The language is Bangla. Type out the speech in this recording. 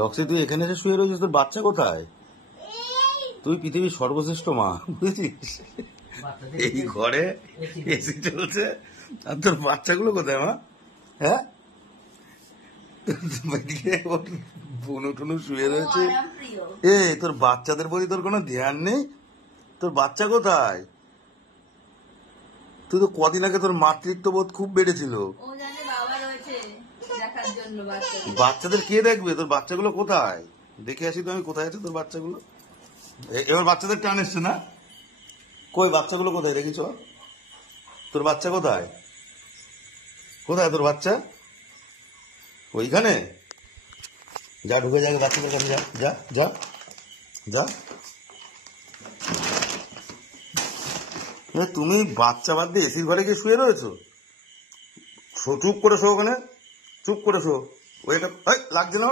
রক্সি, তুই এখানে এসে শুয়ে রয়েছিস, তোর বাচ্চা কোথায়? তুই পৃথিবীর সর্বশ্রেষ্ঠ মা, বুঝেছিস? এই ঘরে এসি চলছে আর তোর বাচ্চাগুলো কোথায় মা? হ্যাঁ, বনু টনু শুয়ে রয়েছে। এ তোর বাচ্চাদের প্রতি তোর কোনো ধ্যান নেই? তোর বাচ্চা কোথায়? তুই তো কদিন আগে তোর মাতৃত্ব বোধ খুব বেড়েছিল। বাচ্চাদের কে দেখবে? তোর বাচ্চাগুলো কোথায়? দেখে আসি তো আমি, কোথায় আছে তোর বাচ্চাগুলো। এবার বাচ্চাদের টান এসছে না? কই বাচ্চাগুলো কোথায় রেখেছ? তোর বাচ্চা কোথায়? কোথায় তোর বাচ্চা? ওইখানে যা, ঢুকে যাবে বাচ্চাদের কাছে, যা যা যা যা। তুমি বাচ্চা বাদ দিয়ে এসির ঘরে গিয়ে শুয়ে রয়েছো? চুপ করে শো ওখানে, চুপ করে শো। ওইটা লাগছে না?